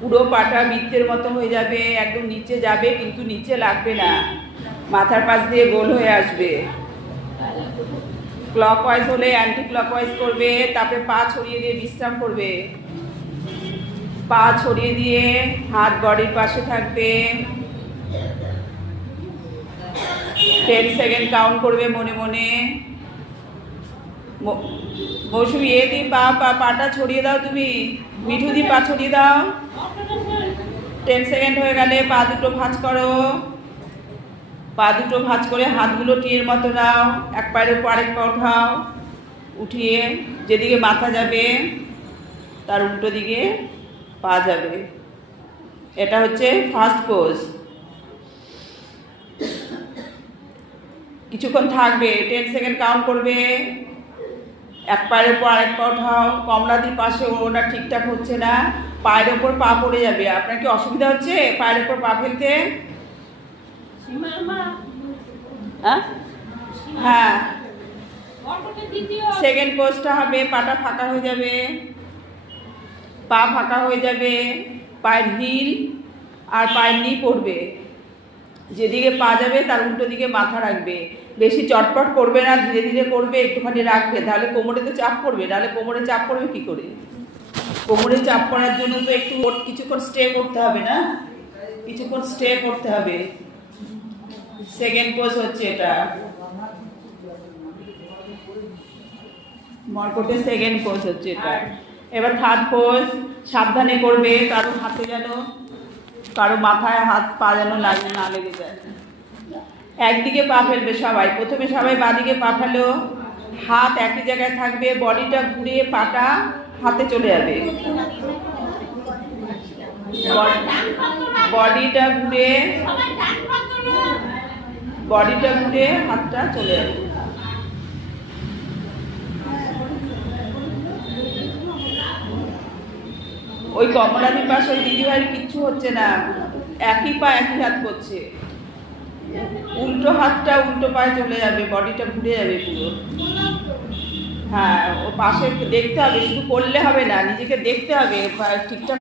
পুরো পাটা বৃত্তের মতো হয়ে যাবে, একদম নিচে যাবে কিন্তু নিচে লাগবে না, মাথার পাশ দিয়ে গোল হয়ে আসবে। ক্লকওয়াইজ হলে অ্যান্টি ক্লকওয়াইজ করবে, তারপরে পা ছড়িয়ে দিয়ে বিশ্রাম করবে। পা ছড়িয়ে দিয়ে হাত বডির পাশে থাকবে। 10 সেকেন্ড কাউন্ট করবে মনে মনে। মৌসুমি দি পাটা ছড়িয়ে দাও, তুমি মিঠু দি পা ছড়িয়ে দাও। 10 সেকেন্ড হয়ে গেলে পা দুটো ভাঁজ করো। পা দুটো ভাঁজ করে হাতগুলো টিয়ের মতো নাও, এক পায়ের উপর আরেক পা উঠাও, উঠিয়ে যেদিকে মাথা যাবে তার উল্টো দিকে পা যাবে। এটা হচ্ছে ফার্স্ট পোজ। কিছুক্ষণ থাকবে, 10 সেকেন্ড কাউন্ট করবে। এক পায়ের উপর আরেক পা উঠাও। কমলাদির পাশে ওটা ঠিকঠাক হচ্ছে না, পায়ের ওপর পা পড়ে যাবে। আপনার কি অসুবিধা হচ্ছে পায়ের ওপর পা ফেলতে? হ্যাঁ, সেকেন্ড পোজটা হবে, পাটা ফাঁকা হয়ে যাবে, পা ফাঁকা হয়ে যাবে, পায়ের হিল আর পায়ের নি পড়বে। যেদিকে পা যাবে তার উল্টো দিকে মাথা রাখবে। বেশি চটপট করবে না, ধীরে ধীরে করবে, একটুখানি রাখবে, তাহলে কোমরে তো চাপ পড়বে। নাহলে কোমরে চাপ পড়বে কি করে? কোমরে চাপ পড়ার জন্য তো একটু কিছুক্ষণ স্টে করতে হবে না, কিছুক্ষণ স্টে করতে হবে। সেকেন্ড পোজ হচ্ছে এটা, মরকটের সেকেন্ড পোজ হচ্ছে এটা। এবার থার্ড পোজ, সাবধানে করবে, কারো হাতে যেন, কারো মাথায় হাত পা যেন না লেগে যায়। একদিকে পা ফেলবে সবাই। প্রথমে সবাই বাঁদিকে পা ফেলো, হাত একই জায়গায় থাকবে, বডিটা ঘুরে পাটা হাতে চলে যাবে। বডিটা ঘুরে হাতটা চলে যাবে। ওই কমলাদির পাশে ওই দিদিভাইয়ের কিচ্ছু হচ্ছে না, একই পা একই হাত করছে। উল্টো হাতটা উল্টো পায়ে চলে যাবে, বডিটা ঘুরে যাবে পুরো। হ্যাঁ, ও পাশে দেখতে হবে, শুধু করলে হবে না, নিজেকে দেখতে হবে ঠিকঠাক।